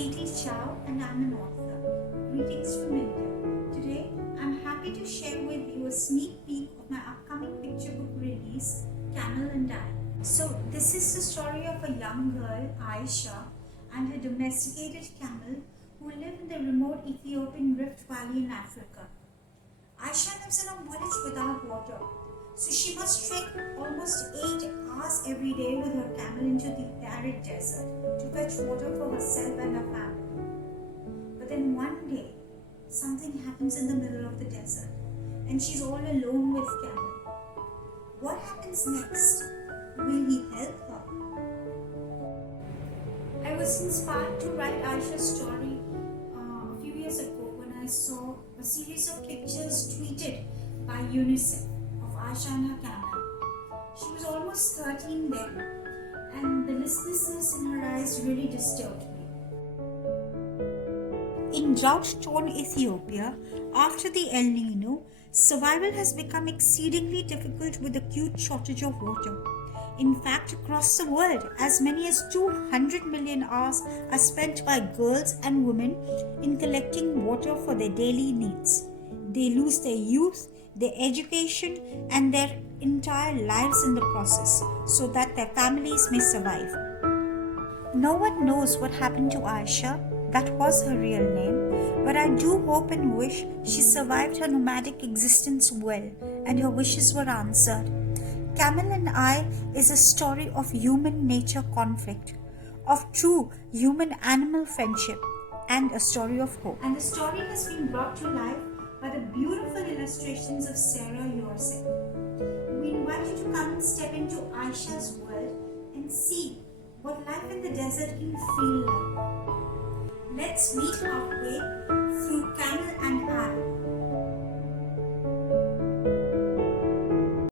Katie Chow and I'm an author. Greetings from India. Today, I'm happy to share with you a sneak peek of my upcoming picture book release, Camel and I. So, this is the story of a young girl, Aisha, and her domesticated camel who live in the remote Ethiopian Rift Valley in Africa. Aisha lives in a village without water, so she must trek almost 8 hours every day with her camel into the arid desert to fetch water for herself and her family. But then one day, something happens in the middle of the desert, and she's all alone with camel. What happens next? Will he help her? I was inspired to write Aisha's story a few years ago when I saw a series of pictures tweeted by UNICEF of Aisha and her camel. She was almost 13 then, and the listlessness in her eyes really disturbed me. In drought-torn Ethiopia, after the El Nino, survival has become exceedingly difficult with acute shortage of water. In fact, across the world, as many as 200 million hours are spent by girls and women in collecting water for their daily needs. They lose their youth, their education, and their entire lives in the process so that their families may survive. No one knows what happened to Aisha, that was her real name, but I do hope and wish she survived her nomadic existence well and her wishes were answered. Camel and I is a story of human nature conflict, of true human-animal friendship, and a story of hope. And the story has been brought to life by the beautiful illustrations of Sarah Yourself. We invite you to come and step into Aisha's world and see what life in the desert can feel like. Let's meet halfway through Camel and I.